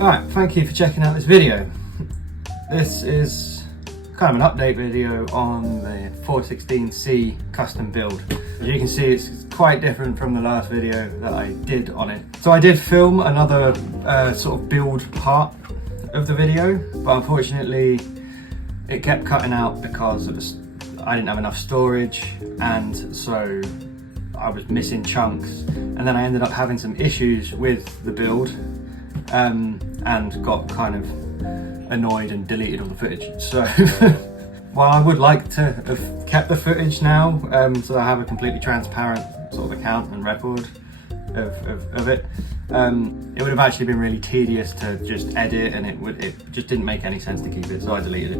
Alright, thank you for checking out this video. This is kind of an update video on the 416C custom build. As you can see, it's quite different from the last video that I did on it. So I did film another sort of build part of the video, but unfortunately it kept cutting out because I didn't have enough storage, and so I was missing chunks, and then I ended up having some issues with the build and got kind of annoyed and deleted all the footage. So while I would like to have kept the footage now, so I have a completely transparent sort of account and record of it, it would have actually been really tedious to just edit, and it just didn't make any sense to keep it, so I deleted it.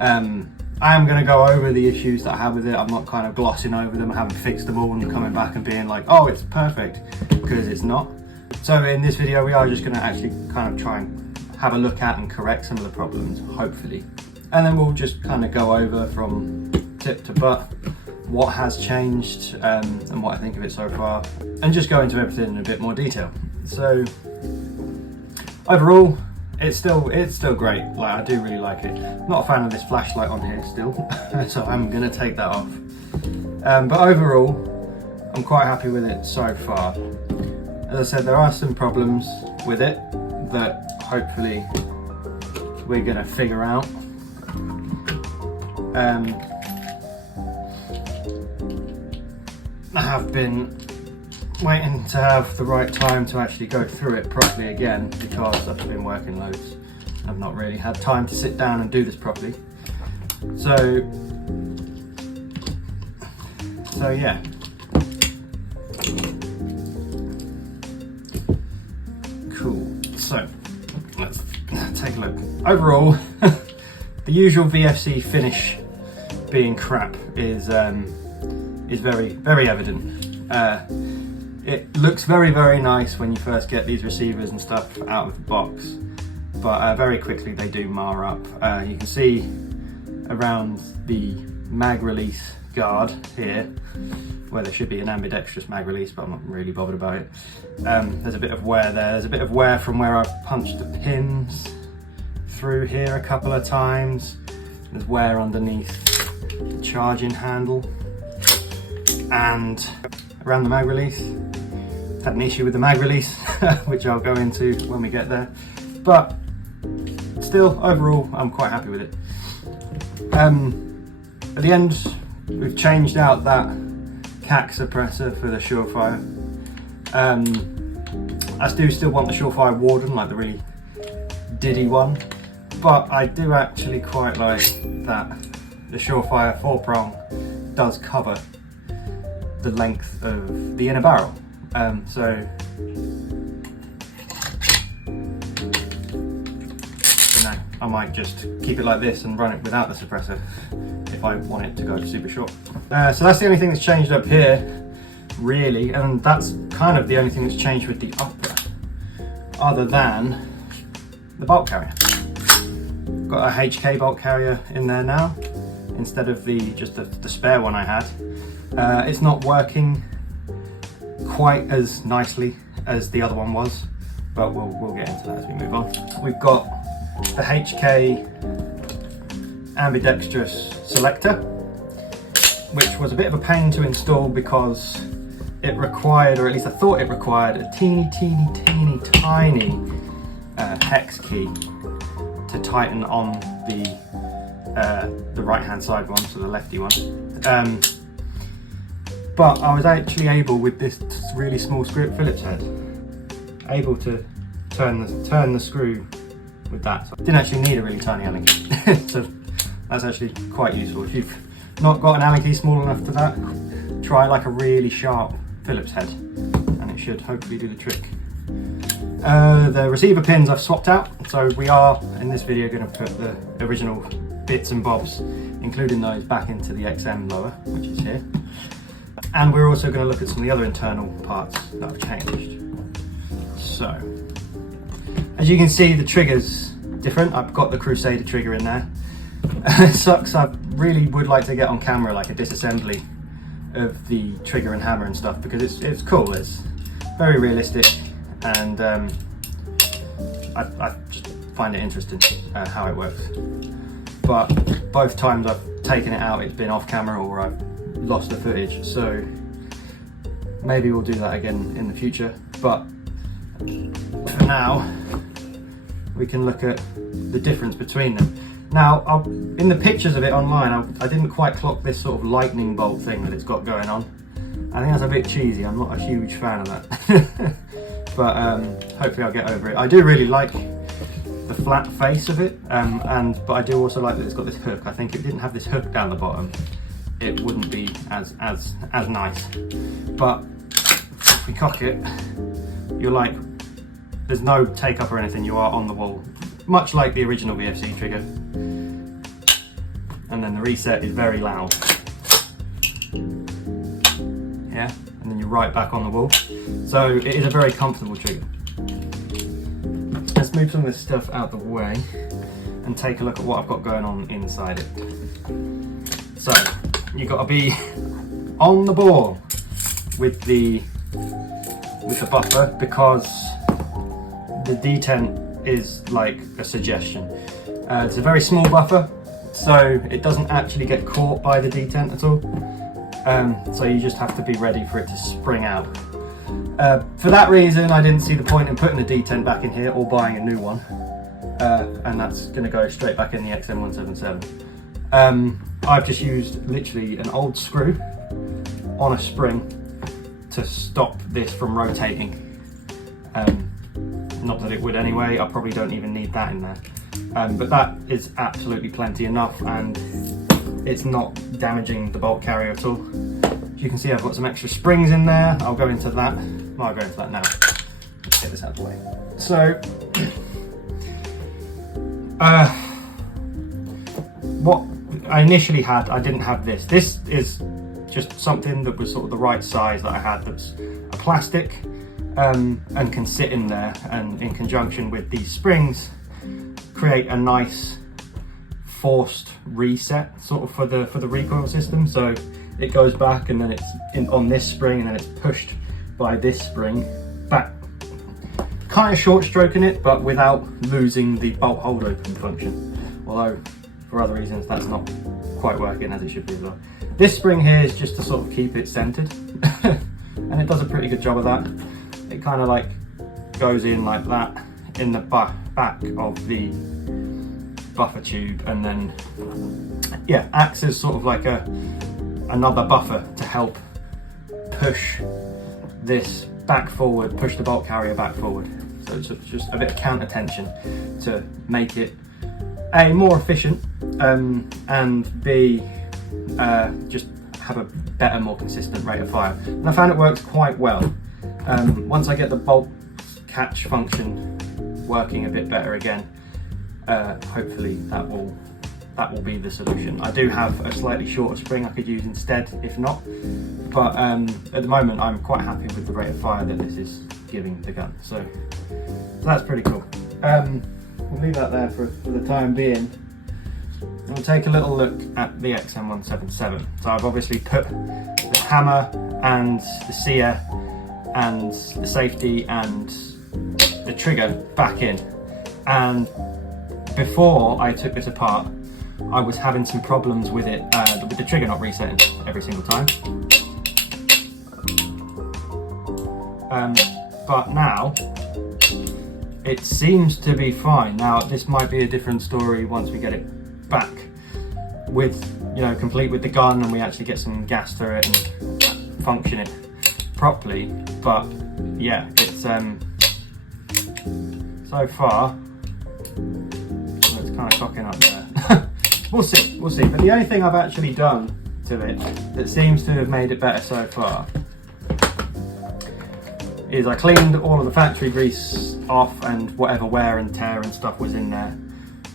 I am going to go over the issues that I have with it. I'm not kind of glossing over them. I haven't fixed them all and coming back and being like, oh, it's perfect, because it's not. So in this video we are just going to actually kind of try and have a look at and correct some of the problems, hopefully. And then we'll just kind of go over from tip to butt what has changed and what I think of it so far, and just go into everything in a bit more detail. So overall, it's still great. Like, I do really like it. I'm not a fan of this flashlight on here still, so I'm gonna take that off. But overall, I'm quite happy with it so far. As I said, there are some problems with it that hopefully we're gonna figure out. I have been waiting to have the right time to actually go through it properly again, because I've been working loads. I've not really had time to sit down and do this properly. So yeah. Cool. So let's take a look. Overall, the usual VFC finish being crap is very evident. It looks very nice when you first get these receivers and stuff out of the box, but very quickly they do mar up. You can see around the mag release guard here, where there should be an ambidextrous mag release, but I'm not really bothered about it. There's a bit of wear there. There's a bit of wear from where I've punched the pins through here a couple of times. There's wear underneath the charging handle, and around the mag release. Had an issue with the mag release, which I'll go into when we get there. But still, overall, I'm quite happy with it. At the end, we've changed out that CAC suppressor for the Surefire. I do still want the Surefire Warden, like the really diddy one, but I do actually quite like that the Surefire 4-prong does cover the length of the inner barrel. So you know, I might just keep it like this and run it without the suppressor if I want it to go super short. So that's the only thing that's changed up here, really, and that's kind of the only thing that's changed with the upper, other than the bolt carrier. Got a HK bolt carrier in there now instead of just the spare one I had. It's not working quite as nicely as the other one was, but we'll get into that as we move on. We've got the HK ambidextrous selector, which was a bit of a pain to install because it required, or at least I thought it required, a teeny tiny hex key to tighten on the right hand side one, so the lefty one. But I was actually able, with this really small Phillips head, able to turn the screw with that. So I didn't actually need a really tiny Allen key. So that's actually quite useful. If you've not got an Allen key small enough for that, try like a really sharp Phillips head, and it should hopefully do the trick. The receiver pins I've swapped out, so we are in this video going to put the original bits and bobs, including those, back into the XM lower, which is here. And we're also going to look at some of the other internal parts that have changed. So, as you can see, the trigger's different. I've got the Crusader trigger in there. It sucks. I really would like to get on camera like a disassembly of the trigger and hammer and stuff, because it's cool. It's very realistic, and I just find it interesting how it works. But both times I've taken it out, it's been off camera or I've lost the footage, so maybe we'll do that again in the future. But for now, we can look at the difference between them. Now, in the pictures of it online, I didn't quite clock this sort of lightning bolt thing that it's got going on. I think that's a bit cheesy. I'm not a huge fan of that. But hopefully I'll get over it. I do really like the flat face of it, but I do also like that it's got this hook. I think if it didn't have this hook down the bottom, it wouldn't be as nice. But if we cock it, you're like, there's no take up or anything, you are on the wall, much like the original VFC trigger. And then the reset is very loud. Yeah, and then you're right back on the wall. So it is a very comfortable trigger. Let's move some of this stuff out of the way and take a look at what I've got going on inside it. So you've got to be on the ball with the buffer, because the detent is like a suggestion. It's a very small buffer, so it doesn't actually get caught by the detent at all. So you just have to be ready for it to spring out. For that reason, I didn't see the point in putting the detent back in here or buying a new one. And that's going to go straight back in the XM177. I've just used literally an old screw on a spring to stop this from rotating. Not that it would anyway, I probably don't even need that in there. But that is absolutely plenty enough, and it's not damaging the bolt carrier at all. As you can see, I've got some extra springs in there. I'll go into that. Well, I'll go into that now. Let's get this out of the way. So, what I initially had, I didn't have this. This is just something that was sort of the right size that I had, that's a plastic and can sit in there, and in conjunction with these springs create a nice forced reset sort of for the recoil system. So it goes back, and then it's on this spring, and then it's pushed by this spring back, kind of short stroking it, but without losing the bolt hold open function, although for other reasons that's not quite working as it should be as well. This spring here is just to sort of keep it centered and it does a pretty good job of that. It kind of like goes in like that in the back of the buffer tube, and then yeah, acts as sort of like another buffer to help push this back forward, push the bolt carrier back forward. So it's just a bit of counter tension to make it A, more efficient, and B, just have a better, more consistent rate of fire. And I found it works quite well. Once I get the bolt catch function working a bit better again, hopefully that will be the solution. I do have a slightly shorter spring I could use instead if not, but at the moment I'm quite happy with the rate of fire that this is giving the gun, so that's pretty cool. We'll leave that there for the time being. And we'll take a little look at the XM177. So I've obviously put the hammer and the sear and the safety and the trigger back in, and before I took this apart I was having some problems with it, with the trigger not resetting every single time. But now it seems to be fine. Now this might be a different story once we get it back with, you know, complete with the gun and we actually get some gas through it and function it properly. But yeah, it's so far it's kind of cocking up there. we'll see. But the only thing I've actually done to it that seems to have made it better so far is I cleaned all of the factory grease off and whatever wear and tear and stuff was in there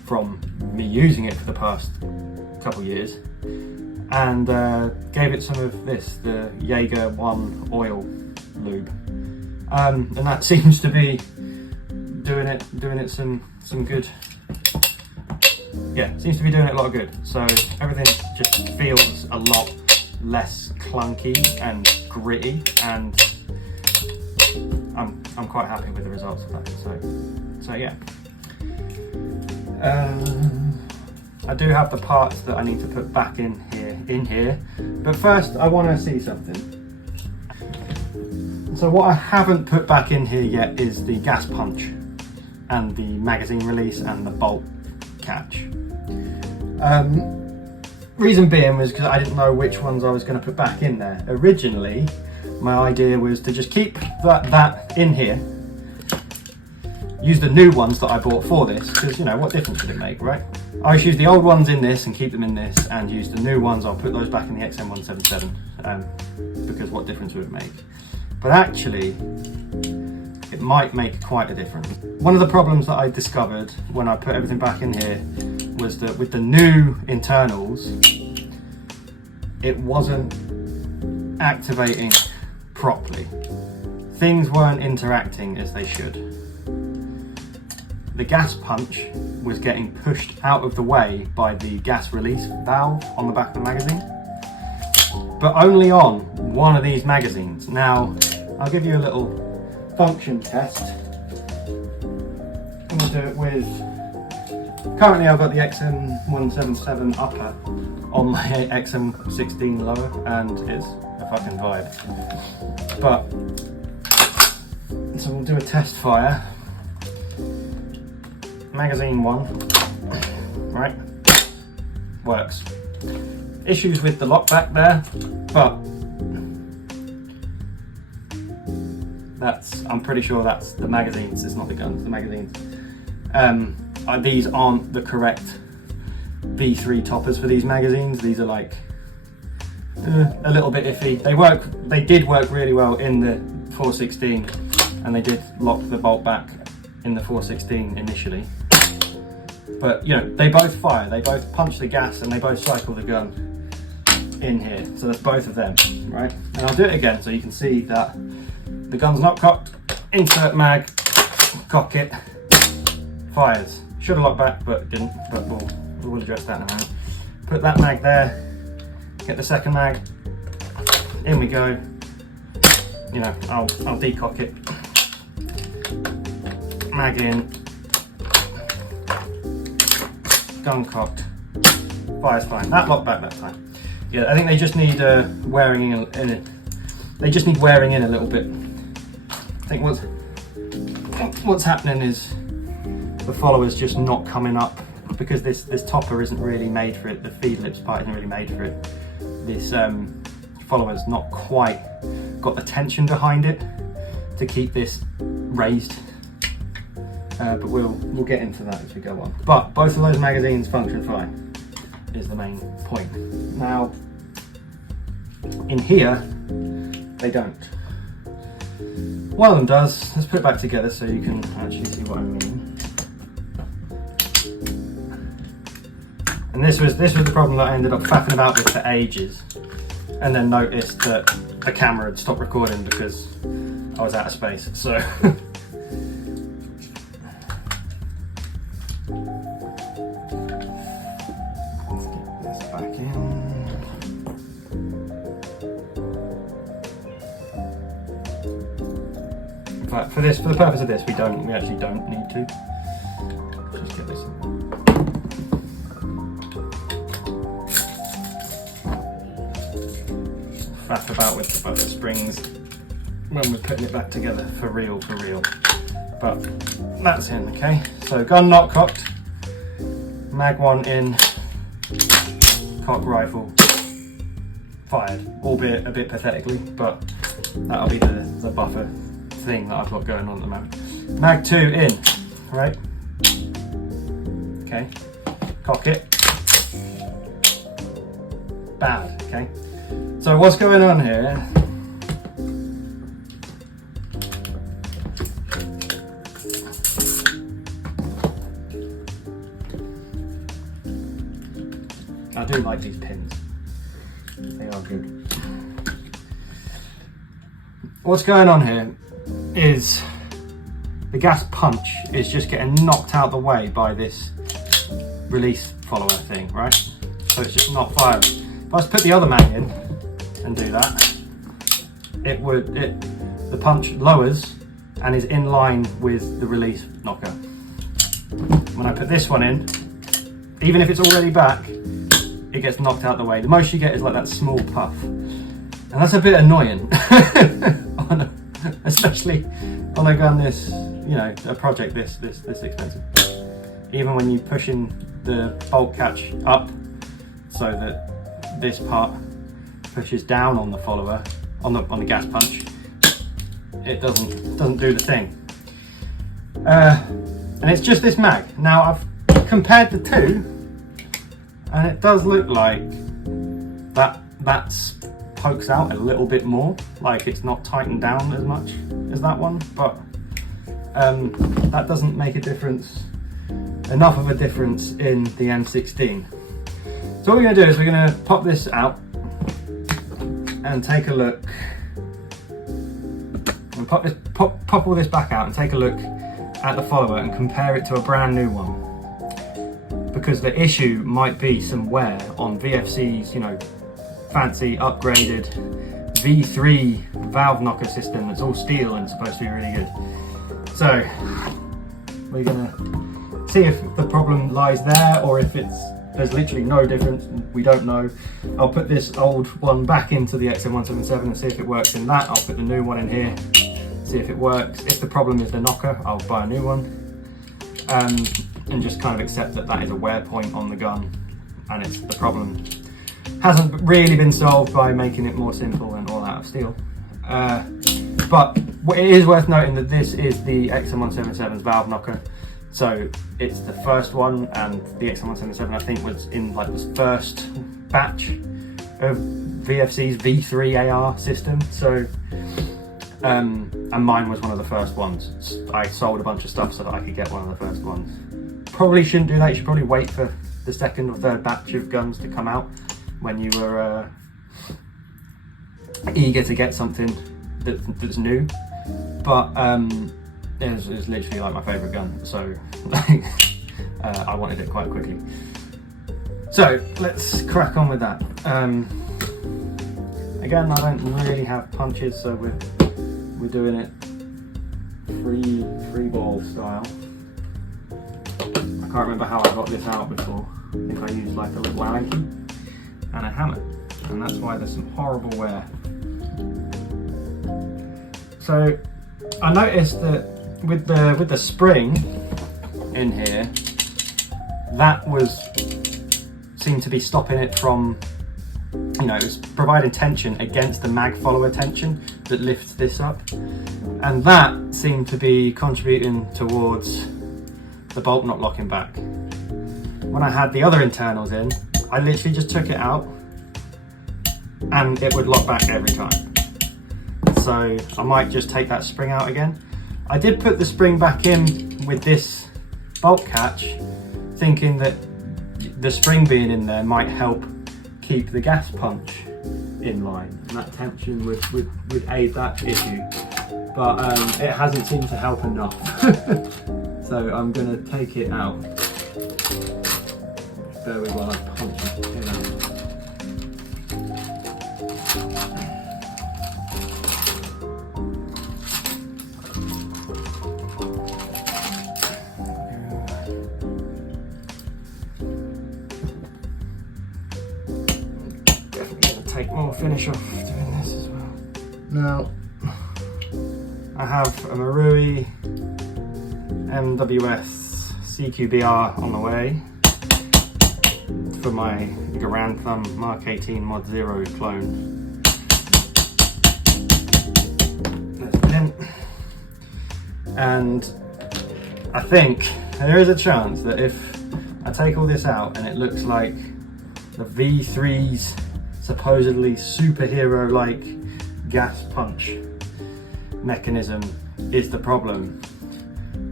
from me using it for the past couple of years, and gave it some of this, the Jaeger 1 oil lube, and that seems to be doing it some good. Yeah, seems to be doing it a lot of good. So everything just feels a lot less clunky and gritty, and I'm quite happy with the results of that. So yeah. I do have the parts that I need to put back in here, but first I want to see something. So what I haven't put back in here yet is the gas punch and the magazine release and the bolt catch. Reason being was because I didn't know which ones I was going to put back in there. Originally, my idea was to just keep that in here, use the new ones that I bought for this, because you know, what difference would it make, right? I just use the old ones in this and keep them in this, and use the new ones, I'll put those back in the XM177, because what difference would it make? But actually, it might make quite a difference. One of the problems that I discovered when I put everything back in here was that with the new internals, it wasn't activating properly. Things weren't interacting as they should. The gas punch was getting pushed out of the way by the gas release valve on the back of the magazine, but only on one of these magazines. Now, I'll give you a little function test. I'm going to do it with, currently I've got the XM177 upper on my XM16 lower, and it's a fucking vibe. But, so we'll do a test fire. Magazine 1, right, works. Issues with the lockback there, but I'm pretty sure that's the magazines, it's not the guns, the magazines. These aren't the correct V3 toppers for these magazines. These are like a little bit iffy. They did work really well in the 416, and they did lock the bolt back in the 416 initially. But you know, they both fire, they both punch the gas, and they both cycle the gun in here. So there's both of them, right? And I'll do it again so you can see that the gun's not cocked. Insert mag, cock it, fires. Should have locked back, but didn't. But we'll address that in a moment. Put that mag there. Get the second mag. In we go. You know, I'll decock it. Mag in. Gun cocked, fire's fine. That locked back that time. Yeah, I think they just need wearing in it. They just need wearing in a little bit. I think what's happening is the follower's just not coming up because this topper isn't really made for it. The feed lips part isn't really made for it. This follower's not quite got the tension behind it to keep this raised. But we'll get into that as we go on. But both of those magazines function fine, is the main point. Now, in here, they don't. One of them does. Let's put it back together so you can actually see what I mean. And this was the problem that I ended up faffing about with for ages, and then noticed that the camera had stopped recording because I was out of space. So. But for the purpose of this, we actually don't need to. Let's just get this in. Faff about with the springs when we're putting it back together for real. But that's in, okay? So gun not cocked, mag 1 in, cock rifle, fired, albeit a bit pathetically, but that'll be the buffer thing that I've got going on at the moment. Mag 2 in, right? Okay, cock it. Bad, okay? So what's going on here? I do like these pins. They are good. What's going on here is the gas punch is just getting knocked out the way by this release follower thing, right? So it's just not firing. If I was to put the other mag in and do that, the punch lowers and is in line with the release knocker. put this one in, even if it's already back, it gets knocked out the way. The most you get is like that small puff. And that's a bit annoying, especially on a gun this, you know, a project this expensive. Even when you push in the bolt catch up so that this part pushes down on the follower, on the gas punch, it doesn't do the thing. And it's just this mag. Now I've compared the two, and it does look like that pokes out a little bit more, like it's not tightened down as much as that one, but that doesn't make a difference, enough of a difference in the M16. So what we're going to do is we're going to pop this out and take a look, and pop all this back out and take a look at the follower and compare it to a brand new one, because the issue might be some wear on VFC's, you know, fancy upgraded V3 valve knocker system that's all steel and supposed to be really good. So we're gonna see if the problem lies there or if there's literally no difference. We don't know. I'll put this old one back into the XM177 and see if it works in that. I'll put the new one in here, see if it works. If the problem is the knocker, I'll buy a new one, and just kind of accept that that is a wear point on the gun, and it's the problem hasn't really been solved by making it more simple and all out of steel. But it is worth noting that this is the XM177's valve knocker, so it's the first one, and the XM177 I think was in like this first batch of VFC's V3 AR system. So and mine was one of the first ones. I sold a bunch of stuff so that I could get one of the first ones. Probably shouldn't do that. You should probably wait for the second or third batch of guns to come out when you were eager to get something that's new. But it was literally like my favourite gun, so I wanted it quite quickly. So let's crack on with that. Again, I don't really have punches, so we're doing it free ball style. I can't remember how I got this out before. I think I used like a little Llink and a hammer, and that's why there's some horrible wear. So I noticed that with the spring in here, that seemed to be stopping it from, you know, it was providing tension against the mag follower tension that lifts this up, and that seemed to be contributing towards the bolt not locking back. When I had the other internals in, I literally just took it out and it would lock back every time. So I might just take that spring out again. I did put the spring back in with this bolt catch, thinking that the spring being in there might help keep the gas punch in line, and that tension would aid that issue. But it hasn't seemed to help enough. So I'm going to take it out. Bear with while I punch it out. Definitely going to take more finish off doing this as well. Now, I have a Marui MWS CQBR on the way for my Garand Thumb Mark 18 Mod 0 clone. There's the pin. And I think there is a chance that if I take all this out and it looks like the V3's supposedly superhero-like gas punch mechanism is the problem,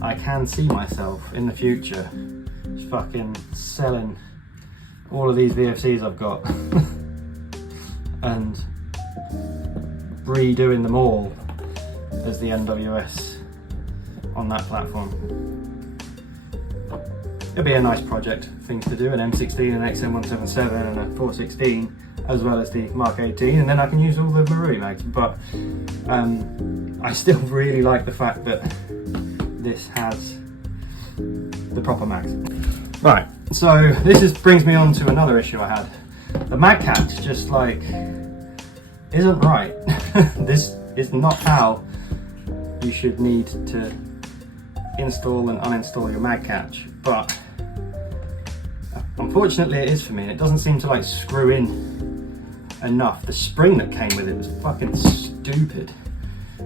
I can see myself in the future just fucking selling all of these VFCs I've got and redoing them all as the NWS on that platform. It'll be a nice project, things to do, an M16, an XM177 and a 416, as well as the Mark 18, and then I can use all the Marui mags. But I still really like the fact that this has the proper mags. Right, so this brings me on to another issue I had. The mag catch just like isn't right. This is not how you should need to install and uninstall your mag catch, but unfortunately it is for me, and it doesn't seem to like screw in enough. The spring that came with it was fucking stupid.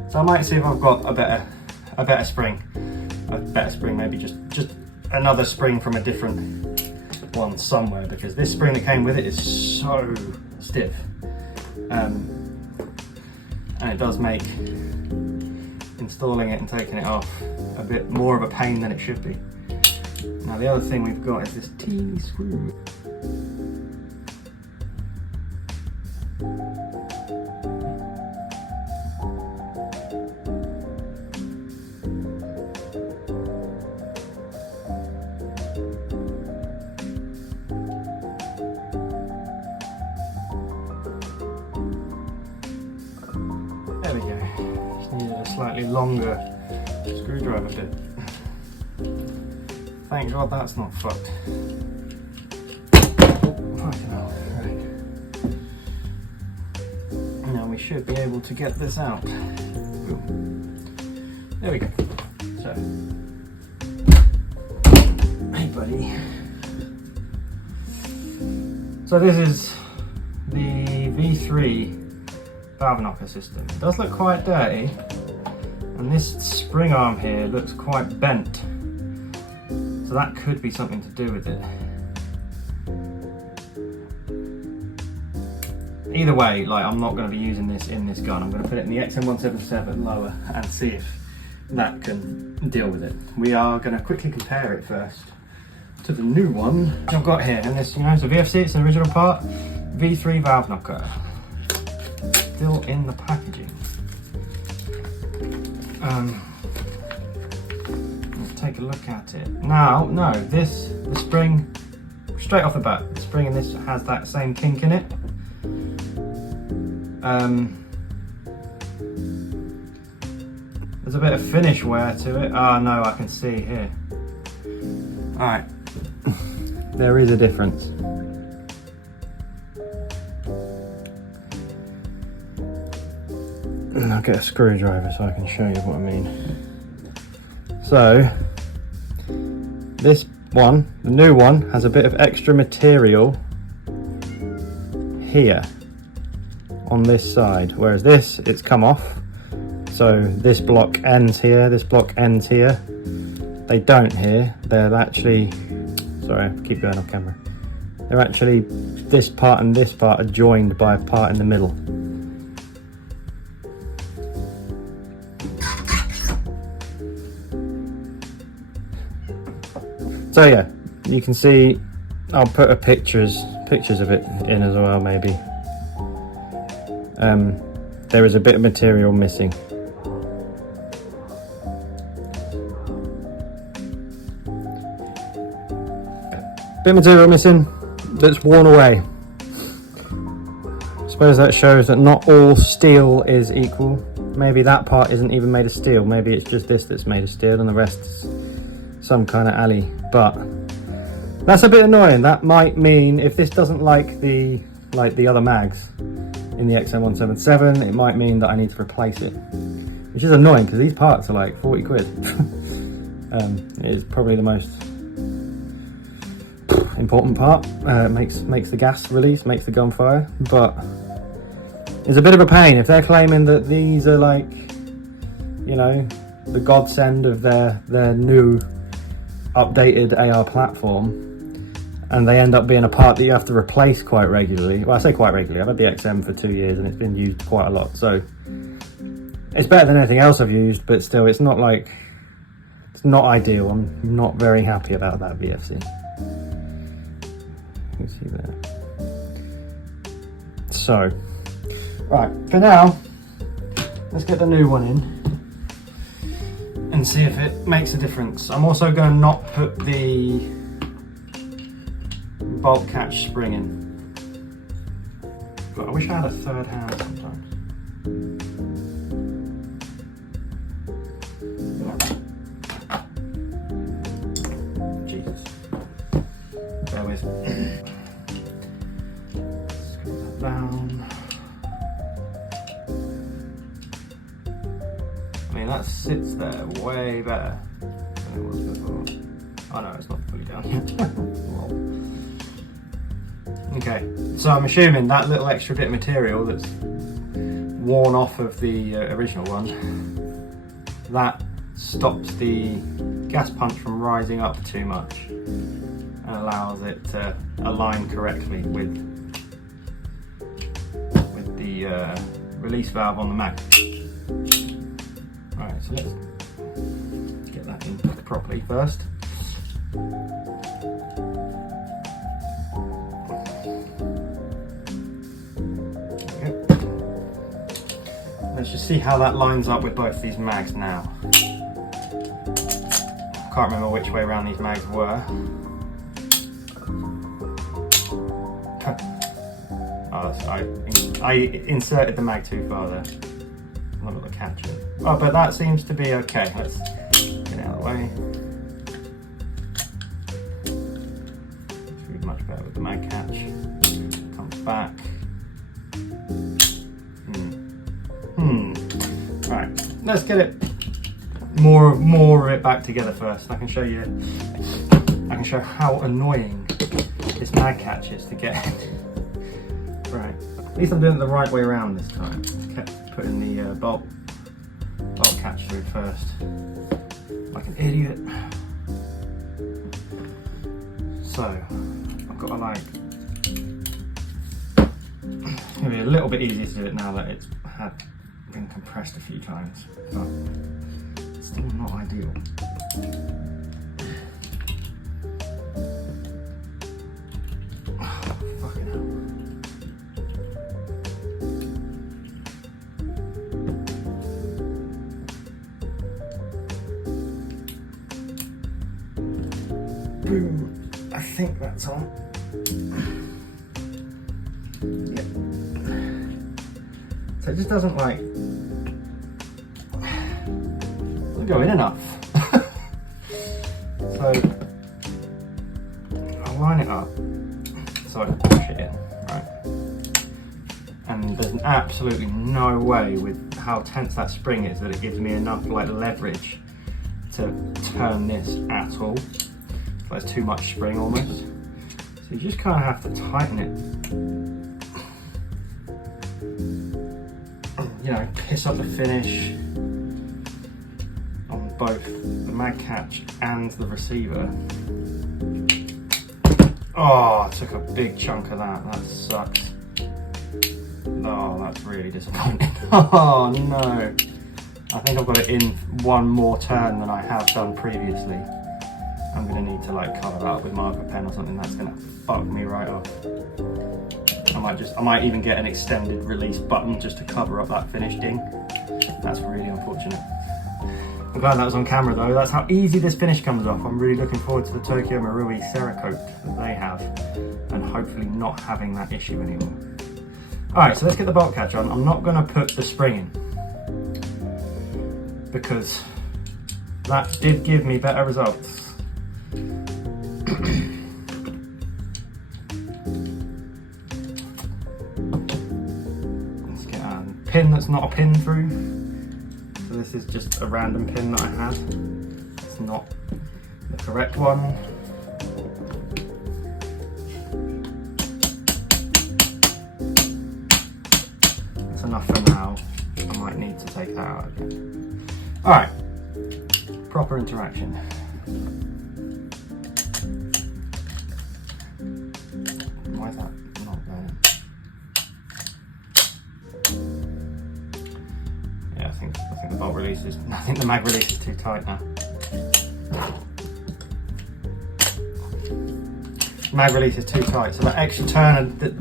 So I might see if I've got a better spring, maybe just another spring from a different one somewhere, because this spring that came with it is so stiff, and it does make installing it and taking it off a bit more of a pain than it should be. Now the other thing we've got is this teeny screw. There we go. Just needed a slightly longer screwdriver bit. Thank God that's not fucked. Fucking hell. Right. Now we should be able to get this out. There we go. So, hey buddy. So this is the V3 valve knocker system. It does look quite dirty, and this spring arm here looks quite bent. So that could be something to do with it. Either way, like, I'm not going to be using this in this gun. I'm going to put it in the XM177 lower and see if that can deal with it. We are going to quickly compare it first to the new one I've got here. And this, you know, it's a VFC, it's an original part. V3 valve knocker. Still in the packaging. Take a look at it. Now, no, the spring, straight off the bat, the spring in this has that same kink in it. There's a bit of finish wear to it. Oh no, I can see here. Alright, there is a difference. I'll get a screwdriver so I can show you what I mean. So, this one, the new one, has a bit of extra material here on this side, whereas this, it's come off. So this block ends here, this block ends here. They don't here. They're actually, sorry, I keep going off camera. They're actually, this part and this part are joined by a part in the middle. So yeah, you can see, I'll put pictures of it in as well, maybe. There is a bit of material missing. Bit of material missing that's worn away. I suppose that shows that not all steel is equal. Maybe that part isn't even made of steel. Maybe it's just this that's made of steel and the rest's some kind of alley. But that's a bit annoying. That might mean if this doesn't like the other mags in the XM177, it might mean that I need to replace it, which is annoying because these parts are like 40 quid. It is probably the most important part. Makes the gas release, makes the gun fire, but it's a bit of a pain if they're claiming that these are like, you know, the godsend of their new updated AR platform, and they end up being a part that you have to replace quite regularly. Well, I say quite regularly, I've had the XM for 2 years and it's been used quite a lot, so it's better than anything else I've used, but still, it's not like, it's not ideal. I'm not very happy about that VFC. You can see there. So, right, for now, let's get the new one in and see if it makes a difference. I'm also going to not put the bolt catch spring in, but I wish I had a third hand sometimes. with. Screw that down. I mean, that sits there way better than it was before. Oh no, it's not fully down yet. Okay, so I'm assuming that little extra bit of material that's worn off of the original one, that stops the gas punch from rising up too much and allows it to align correctly with the release valve on the mag. Alright, so let's get that in properly first. Let's just see how that lines up with both these mags now. Can't remember which way around these mags were. Oh, I inserted the mag too far there. I'm not going to catch it. Oh, but that seems to be okay. Let's get it out of the way. Should be much better with the mag catch. Comes back. Right, let's get it more of it back together first. I can show how annoying this mag catch is to get. Right, at least I'm doing it the right way around this time. Kept putting the bolt catch through first, like an idiot. So I've got to it'll be a little bit easier to do it now that it's been compressed a few times, but still not ideal. Oh, fucking hell. Boom. I think that's on. Yep. So it just doesn't go in enough. So I'll line it up so I can push it in, right? And there's absolutely no way with how tense that spring is that it gives me enough leverage to turn this at all. There's too much spring almost. So you just kind of have to tighten it. You know, piss up the finish on both the mag catch and the receiver. Oh, I took a big chunk of that. That sucks. Oh, that's really disappointing. Oh no. I think I've got it in one more turn than I have done previously. I'm going to need to colour that up with marker pen or something. That's going to fuck me right off. I might even get an extended release button just to cover up that finish ding. That's really unfortunate. I'm glad that was on camera though. That's how easy this finish comes off. I'm really looking forward to the Tokyo Marui Cerakote that they have, and hopefully not having that issue anymore. Alright, so let's get the bolt catch on. I'm not going to put the spring in because that did give me better results. Pin that's not a pin through. So this is just a random pin that I had. It's not the correct one. That's enough for now. I might need to take that out again. Alright, proper interaction. Why is that not going? I think the bolt release is, I think the mag release is too tight now. Mag release is too tight, so that extra turn that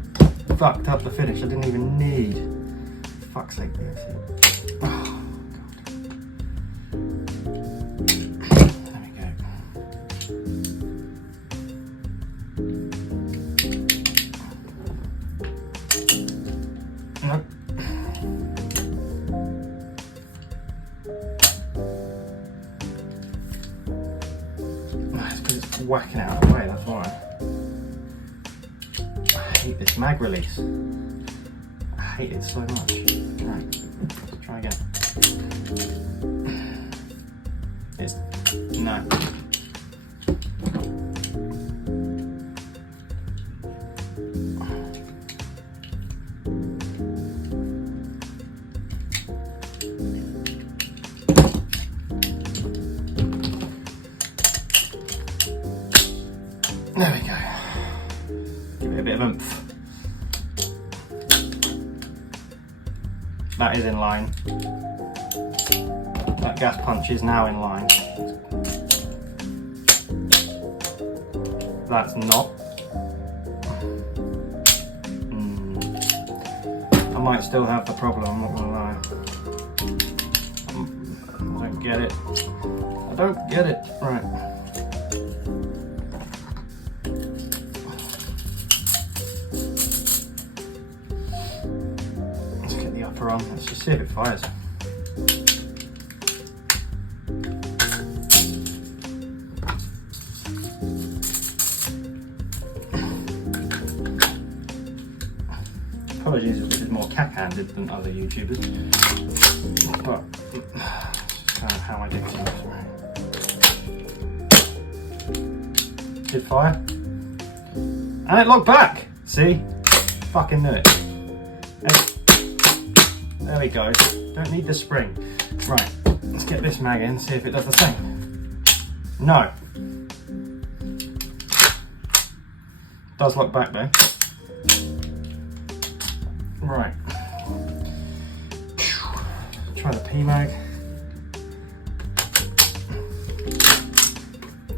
fucked up the finish I didn't even need. Fuck's sake, VFC. Oh, God. There we go. Nope. Whacking out of the way, that's why. hate this mag release. I hate it so much. Right, let's try again. It's, no. There we go. Give it a bit of oomph. That is in line. That gas punch is now in line. That's not. I might still have the problem, I'm not gonna lie. I don't get it. I don't get it. Right. On. Let's just see if it fires. Apologies if this is more cack-handed than other YouTubers, but that's kind of how I do things. Did fire, and it locked back. See, fucking knew it. There we go. Don't need the spring. Right, let's get this mag in, see if it does the same. No. Does lock back though. Right. Try the P mag.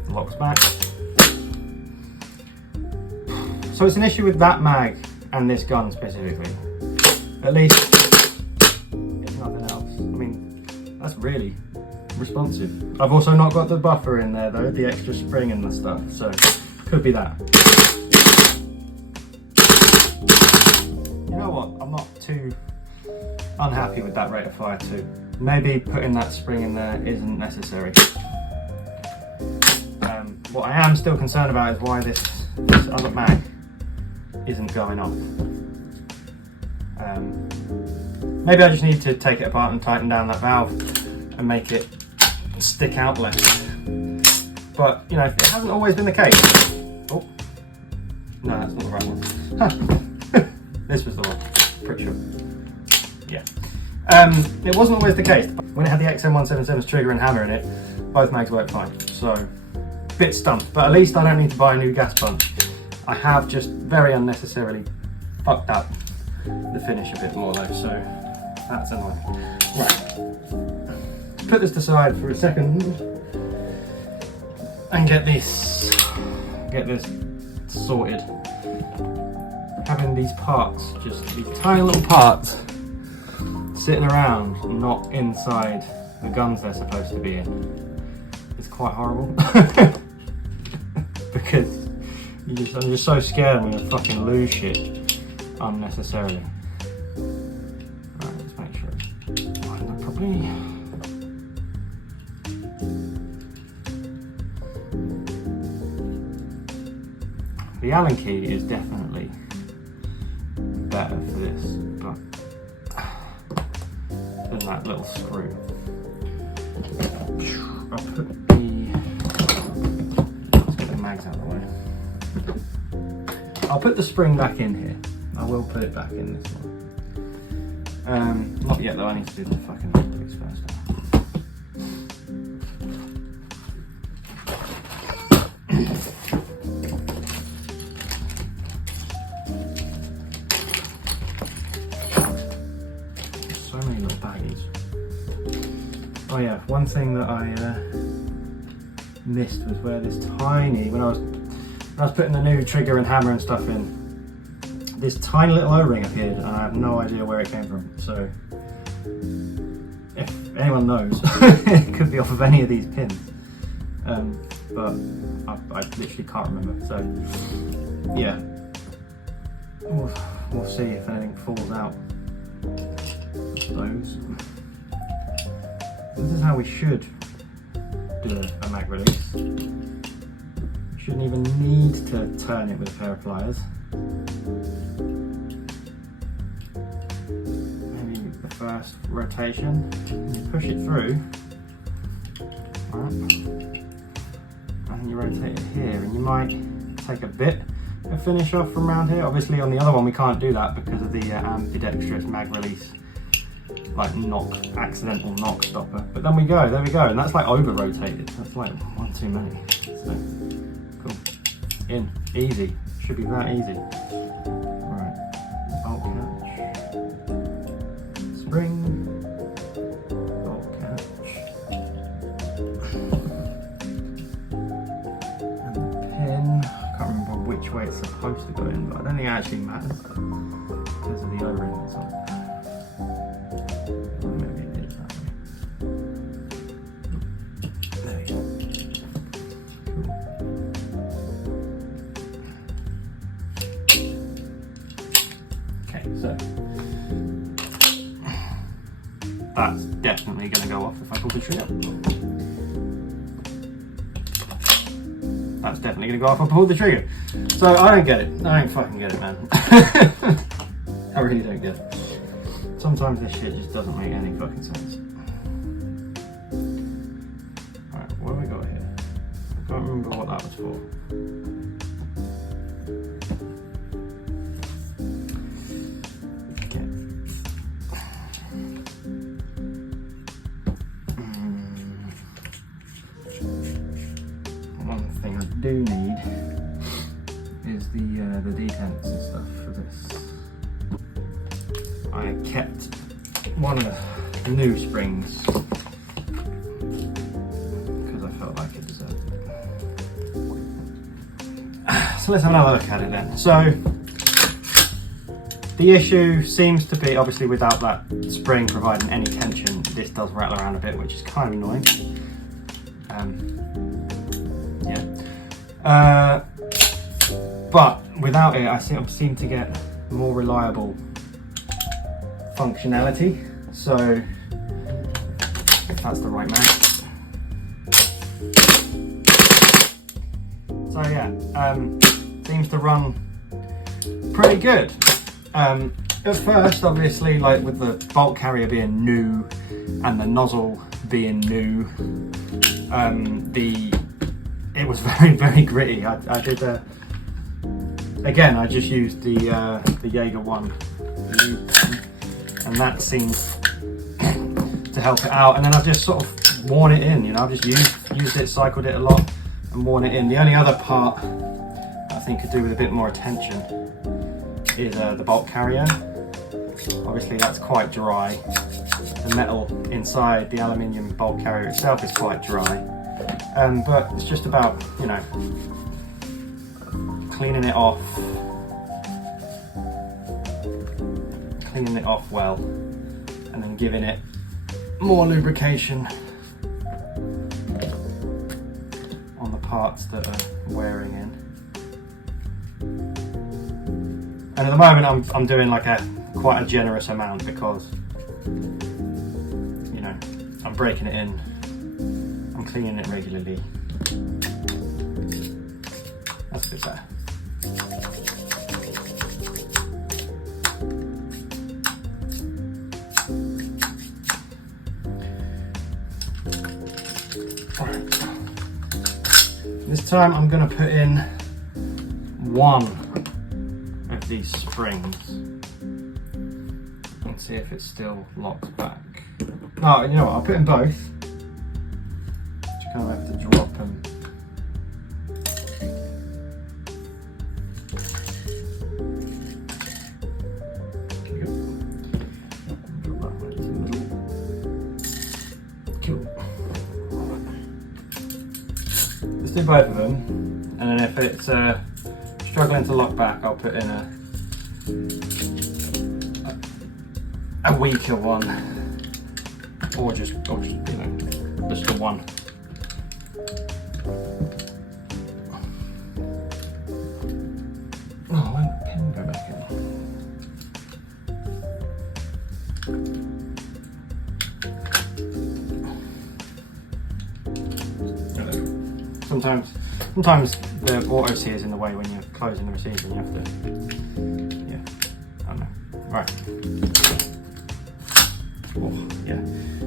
Locks back. So it's an issue with that mag and this gun specifically. At least. That's really responsive. I've also not got the buffer in there though, the extra spring and the stuff, so could be that. You know what, I'm not too unhappy with that rate of fire too. Maybe putting that spring in there isn't necessary. What I am still concerned about is why this other mag isn't going off. Maybe I just need to take it apart and tighten down that valve and make it stick out less. But, you know, it hasn't always been the case. Oh, no, that's not the right one. This was the one, pretty sure. Yeah. It wasn't always the case. When it had the XM177's trigger and hammer in it, both mags worked fine. So, a bit stumped, but at least I don't need to buy a new gas punch. I have just very unnecessarily fucked up the finish a bit more though, so that's annoying. Right, put this aside for a second and get this sorted. Having these parts, just these tiny little parts sitting around, not inside the guns they're supposed to be in, is quite horrible. Because I'm just so scared I'm gonna fucking lose shit unnecessarily. Right, let's make sure it's lined up properly. The Allen key is definitely better for this, but than that little screw. I'll put let's get the mags out of the way. I'll put the spring back in here. I will put it back in this one. Not yet though, I need to do the fucking bits first. So many little baggies. Oh yeah, one thing that I missed was where this tiny, when I was putting the new trigger and hammer and stuff in, this tiny little O-ring appeared and I have no idea where it came from. So if anyone knows, it could be off of any of these pins. But I literally can't remember. So yeah, we'll see if anything falls out. Those. This is how we should do a mag release. Shouldn't even need to turn it with a pair of pliers. Maybe the first rotation, you push it through, right, and you rotate it here, and you might take a bit of finish off from around here. Obviously on the other one we can't do that because of the ambidextrous mag release, like accidental knock stopper. But then there we go, and that's like over rotated. That's like one too many. So cool. In, easy, should be that easy. Right, bolt catch, spring, bolt catch, and the pin. I can't remember which way it's supposed to go in, but I don't think it actually matters because of the O-rings on it. Maybe it is that way. There we go. So that's definitely going to go off if I pull the trigger. That's definitely going to go off if I pull the trigger. So I don't get it. I don't fucking get it, man. I really don't get it. Sometimes this shit just doesn't make any fucking sense. Alright, what have we got here? I can't remember what that was for. Do need is the detents and stuff for this. I kept one of the new springs because I felt like it deserved it. So let's have another look at it then. So the issue seems to be, obviously without that spring providing any tension, this does rattle around a bit, which is kind of annoying. But without it, I seem to get more reliable functionality. So if that's the right mount. So yeah, seems to run pretty good. At first, obviously, like with the bolt carrier being new and the nozzle being new, it was very, very gritty. I did again, I just used the Jaeger 1 and that seems to help it out. And then I've just sort of worn it in, you know, I've just used it, cycled it a lot and worn it in. The only other part I think could do with a bit more attention is the bolt carrier. Obviously that's quite dry. The metal inside the aluminium bolt carrier itself is quite dry. But it's just about, you know, cleaning it off well, and then giving it more lubrication on the parts that are wearing in. And at the moment I'm doing like quite a generous amount because, you know, I'm breaking it in, I'm cleaning it regularly. That's a bit better. Alright. This time I'm going to put in one of these springs and see if it still locks back. Oh, you know what, I'll put in both. Just kind of have to drop them. Let's do both of them, and then if it's struggling to lock back, I'll put in a weaker one, or just you know, just the one. Oh, why didn't the pin go back in? Sometimes sometimes the auto sear is in the way when you're closing the receiver and you have to, yeah, I don't know. Right. Oh, yeah.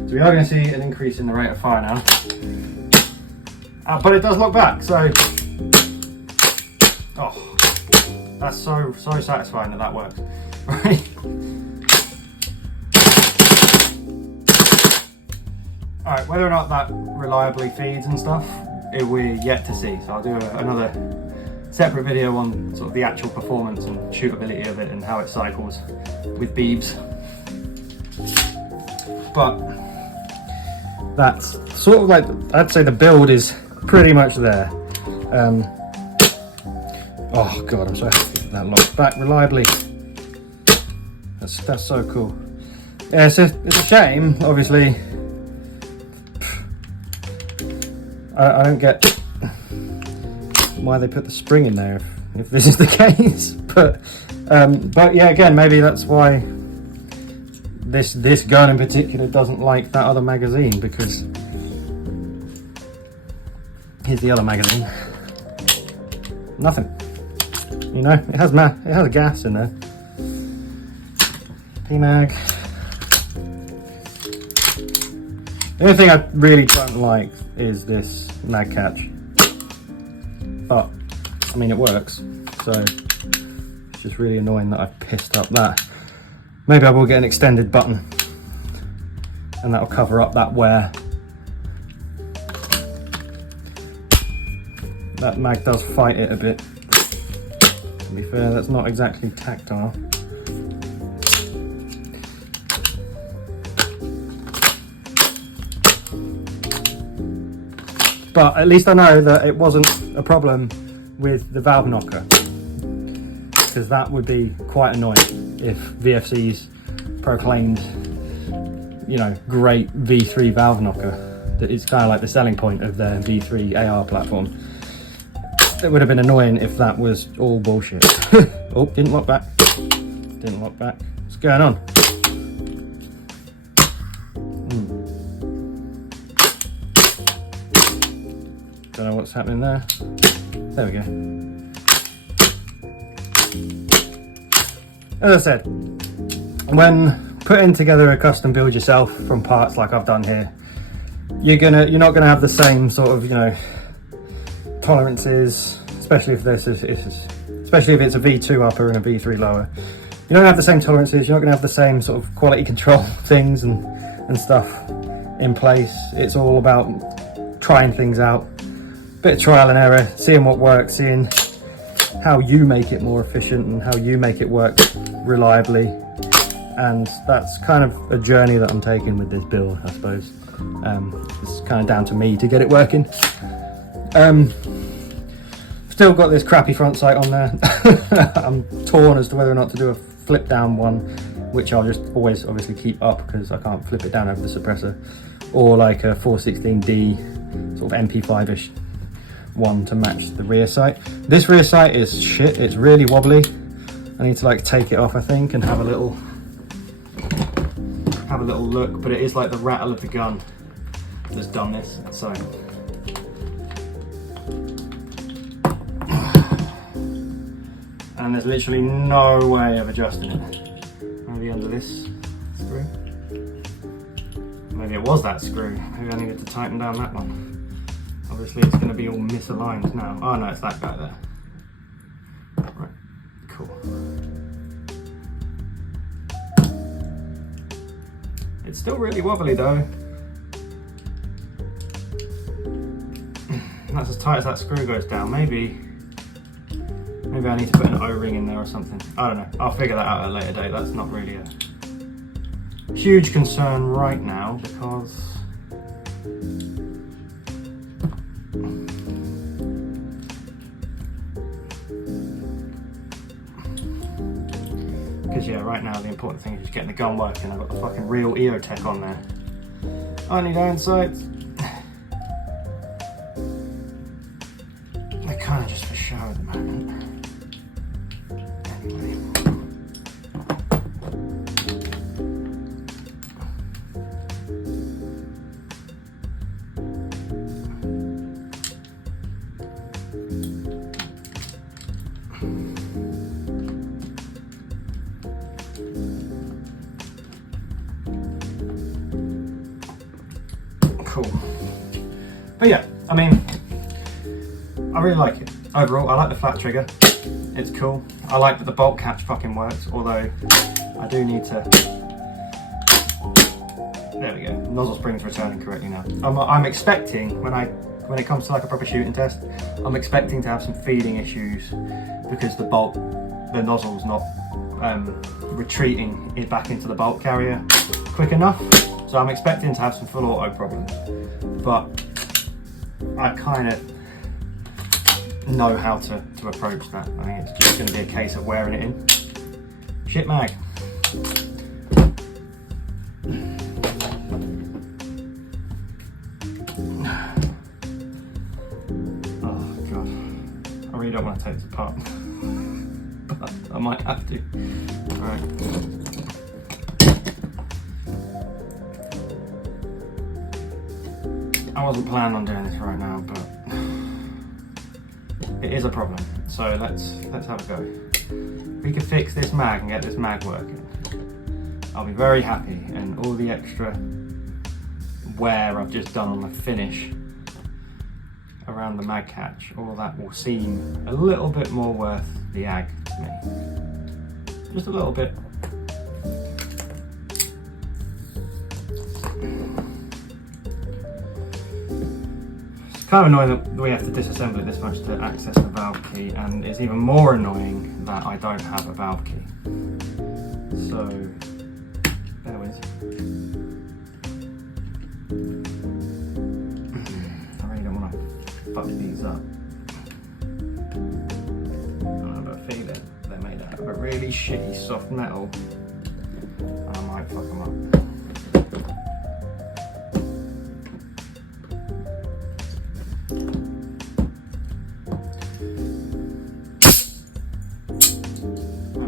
So we are going to see an increase in the rate of fire now. But it does look back, so, oh, that's so satisfying that works, right? Alright, whether or not that reliably feeds and stuff, we're yet to see. So I'll do another separate video on sort of the actual performance and shootability of it and how it cycles with beeps. But that's sort of like, I'd say the build is pretty much there. Oh god, I'm so happy that locks back reliably. That's so cool. Yeah, so it's a shame, obviously. I don't get why they put the spring in there if this is the case, but yeah, again, maybe that's why this gun in particular doesn't like that other magazine, because here's the other magazine. Nothing. You know, it has a gas in there. PMag. The only thing I really don't like is this mag catch, but I mean it works, so it's just really annoying that I've pissed up that. Maybe I will get an extended button and that'll cover up that wear. That mag does fight it a bit. To be fair, that's not exactly tactile. But at least I know that it wasn't a problem with the valve knocker, because that would be quite annoying if VFC's proclaimed, you know, great V3 valve knocker. That is kind of like the selling point of their V3 AR platform. It would have been annoying if that was all bullshit. Oh, didn't lock back. Didn't lock back. What's going on? Don't know what's happening there. There we go. As I said, when putting together a custom build yourself from parts like I've done here, you're not gonna have the same sort of, you know, tolerances, especially if it's a V2 upper and a V3 lower. You don't have the same tolerances. You're not gonna have the same sort of quality control things and stuff in place. It's all about trying things out. Bit of trial and error, seeing what works, seeing how you make it more efficient and how you make it work reliably, and that's kind of a journey that I'm taking with this build, I suppose. It's kind of down to me to get it working. Still got this crappy front sight on there. I'm torn as to whether or not to do a flip down one, which I'll just always obviously keep up because I can't flip it down over the suppressor, or like a 416D sort of MP5-ish one to match the rear sight. This rear sight is shit, it's really wobbly. I need to like take it off, I think, and have a little look, but it is like the rattle of the gun that's done this, so. And there's literally no way of adjusting it. Maybe under this screw? Maybe it was that screw. Maybe I needed to tighten down that one. Obviously it's going to be all misaligned now. Oh no, it's that guy there. Right, cool. It's still really wobbly though. That's as tight as that screw goes down. Maybe I need to put an O-ring in there or something. I don't know. I'll figure that out at a later date. That's not really a huge concern right now because yeah, right now the important thing is just getting the gun working. I've got the fucking real EOTech on there. Only downsides, they're kind of just for show at the moment. Anyway. Cool. But yeah, I mean, I really like it. Overall, I like the flat trigger. It's cool. I like that the bolt catch fucking works, although I do need to... There we go. Nozzle spring's returning correctly now. I'm expecting, when it comes to like a proper shooting test, I'm expecting to have some feeding issues because the nozzle's not retreating it back into the bolt carrier quick enough. So I'm expecting to have some full auto problems, but I kind of know how to approach that. I think it's just going to be a case of wearing it in. Shit mag. Oh god, I really don't want to take this apart, but I might have to. Alright. I wasn't planning on doing this right now, but it is a problem. So let's have a go. If we can fix this mag and get this mag working, I'll be very happy, and all the extra wear I've just done on the finish around the mag catch, all that will seem a little bit more worth the ag to me. Just a little bit. It's kind of annoying that we have to disassemble it this much to access the valve key, and it's even more annoying that I don't have a valve key. So, bear with. I really don't want to fuck these up. I have a feeling they're made out of a really shitty soft metal, and I might fuck them up.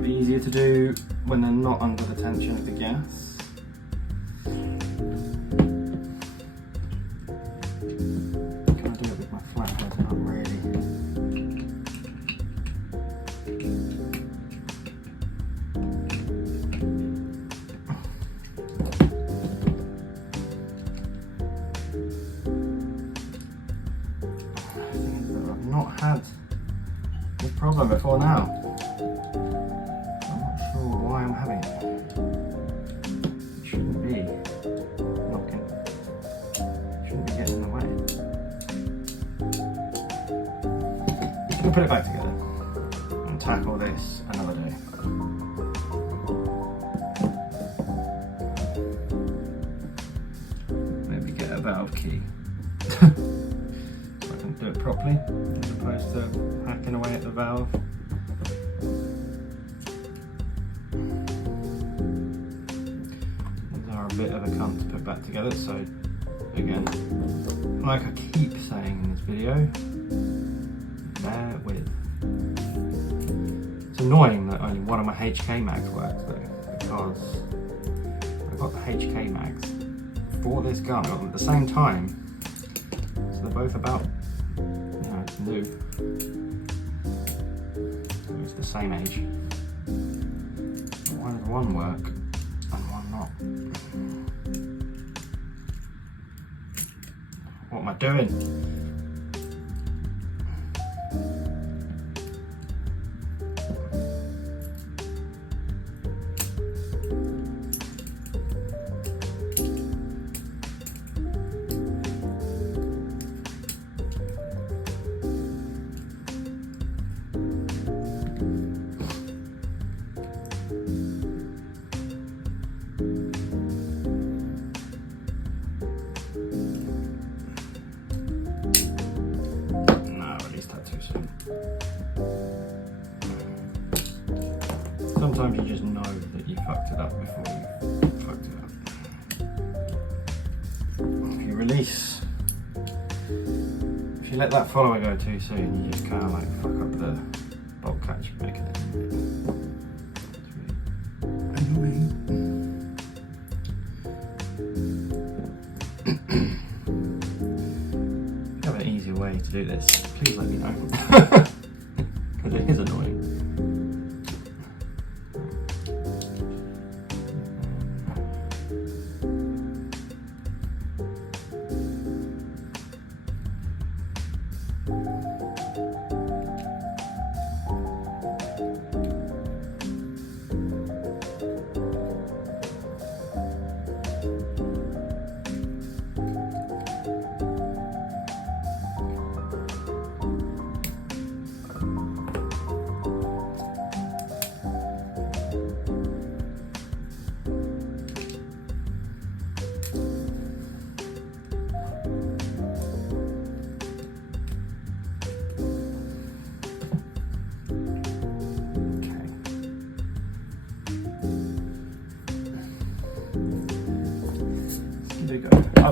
Easier to do when they're not under the tension of the gas. Can I do it with my flathead? Not really. I've not had this problem before now. Why I'm having it. It shouldn't be knocking, shouldn't be getting in the way. We'll put it back together and tackle this another day. Maybe get a valve key so I can do it properly as opposed to hacking away at the valve. Bit of a cunt to put back together, so again, like I keep saying in this video, bear with. It's annoying that only one of my HK mags works though, because I've got the HK mags for this gun, I got them at the same time, so they're both about, you know, new, so it's the same age. Why does one work and one not? What am I doing? Sometimes you just know that you fucked it up before you fucked it up. If you release, if you let that follower go too soon, you just kind of like fuck up the bolt catch mechanism. It's really annoying. If you have an easier way to do this, please let me know. Because is annoying.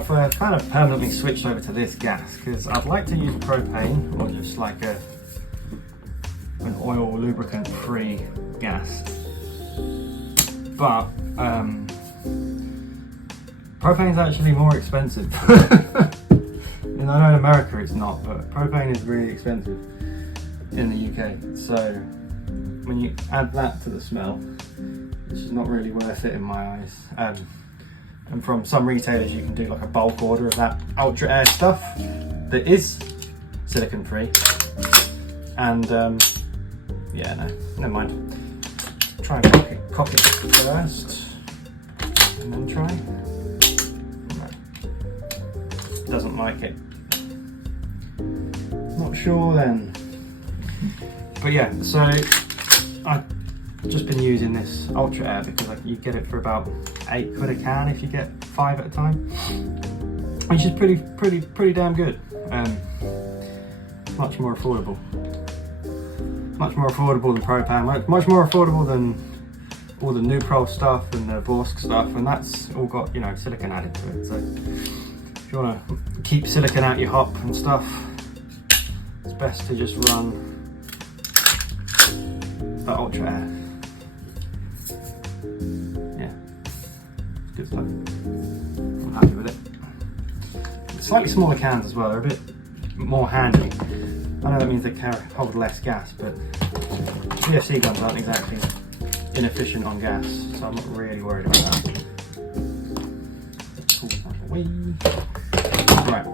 I've kind of permanently switched over to this gas because I'd like to use propane or just like an oil lubricant free gas, but propane is actually more expensive. And I know in America it's not, but propane is really expensive in the UK, so when you add that to the smell, it's just not really worth it in my eyes. And from some retailers you can do like a bulk order of that Ultra Air stuff that is silicone free, and yeah, no, never mind. Try and cock it first and then try. No. Doesn't like it. Not sure then. But yeah, so I've just been using this Ultra Air because you get it for about £8 a can if you get 5 at a time, which is pretty damn good. Much more affordable. Much more affordable than propane. Much more affordable than all the Nuprol stuff and the Vorsk stuff, and that's all got, you know, silicone added to it. So if you want to keep silicone out your hop and stuff, it's best to just run the Ultra Air. Good stuff. I'm happy with it. Slightly smaller cans as well, they're a bit more handy. I know that means they hold less gas, but VFC guns aren't exactly inefficient on gas, so I'm not really worried about that. Pull that away. Right.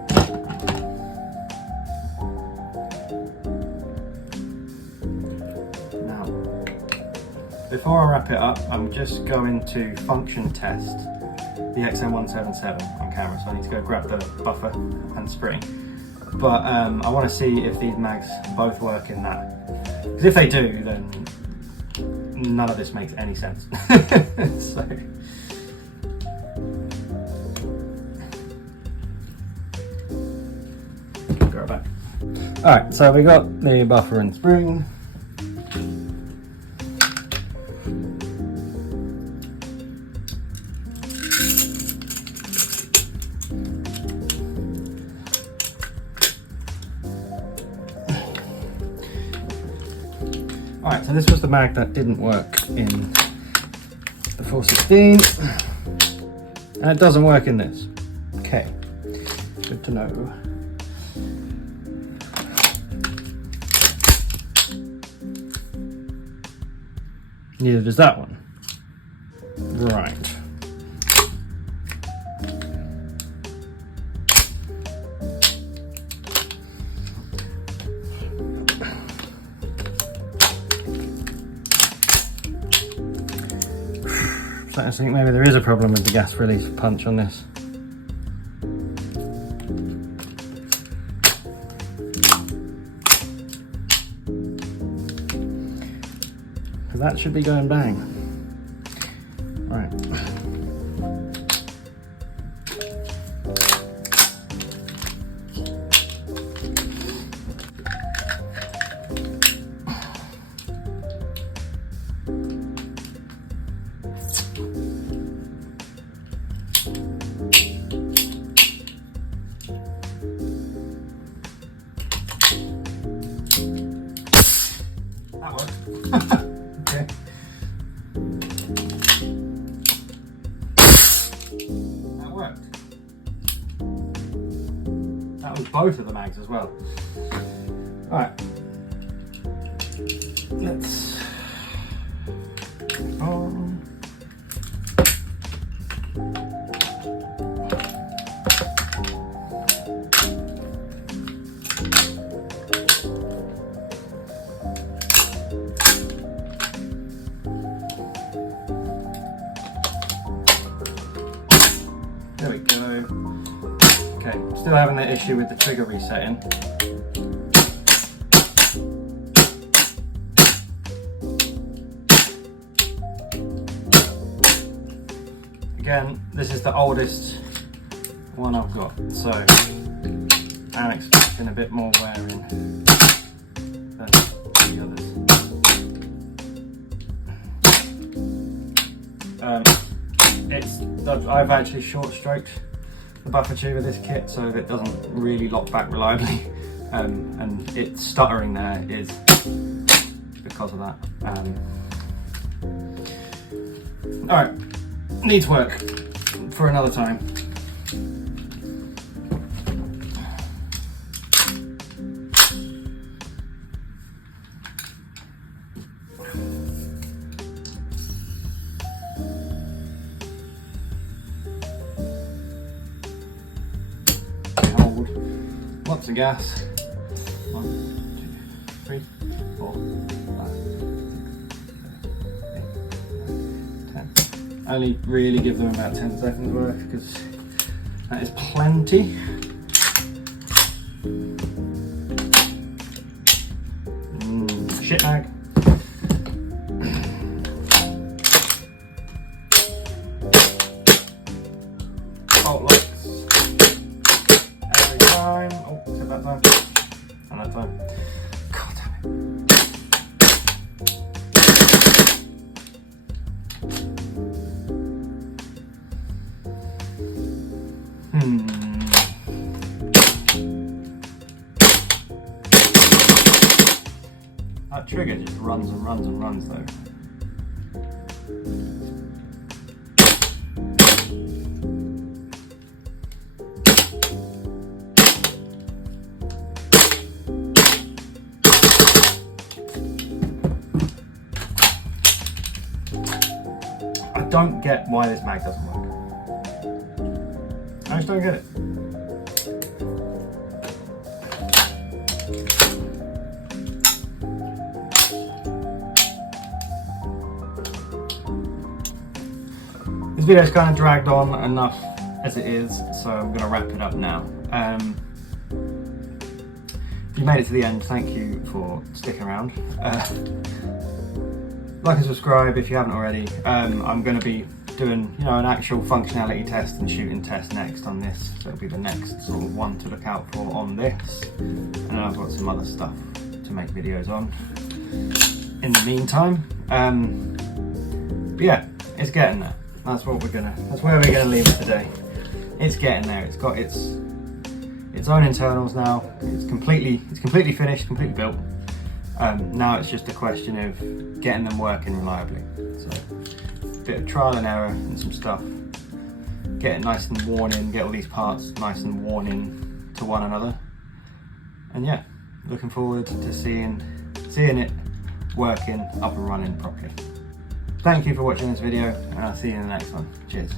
Now, before I wrap it up, I'm just going to function test the XM177 on camera, so I need to go grab the buffer and spring. But I want to see if these mags both work in that, because if they do, then none of this makes any sense. So, go back. Alright, so we got the buffer and spring. Alright, so this was the mag that didn't work in the 416, and it doesn't work in this. Okay, good to know. Neither does that one. Right. So I think maybe there is a problem with the gas release punch on this. That should be going bang. Right. That worked. Okay. That worked. That was both of the mags as well. Alright. let's on. There we go. Okay, still having that issue with the trigger resetting. Again, this is the oldest one I've got, so I'm expecting a bit more wearing than the others. I've actually short stroked the buffer tube of this kit so that it doesn't really lock back reliably, and it's stuttering there is because of that. Alright, needs work for another time. Hold lots of gas. 1, 2, 3, 4, 5, 6, 7, 8, 9, 10. Only really give them about 10 seconds worth because that is plenty. Shit mag. Bolt locks. Every time. Oh, except that time. And that time. God damn it. That trigger just runs and runs and runs though. I don't get why this mag doesn't work. I just don't get it. This video's kind of dragged on enough as it is, so I'm going to wrap it up now. If you made it to the end, thank you for sticking around. Like and subscribe if you haven't already. I'm going to be doing, an actual functionality test and shooting test next on this. That'll be the next sort of one to look out for on this. And then I've got some other stuff to make videos on in the meantime. But yeah, it's getting there. That's where we're gonna leave it today. It's getting there. It's got its own internals now. It's completely finished, completely built. Now it's just a question of getting them working reliably. So a bit of trial and error and some stuff. Get it nice and worn in, get all these parts nice and worn in to one another. And yeah, looking forward to seeing it working up and running properly. Thank you for watching this video, and I'll see you in the next one. Cheers.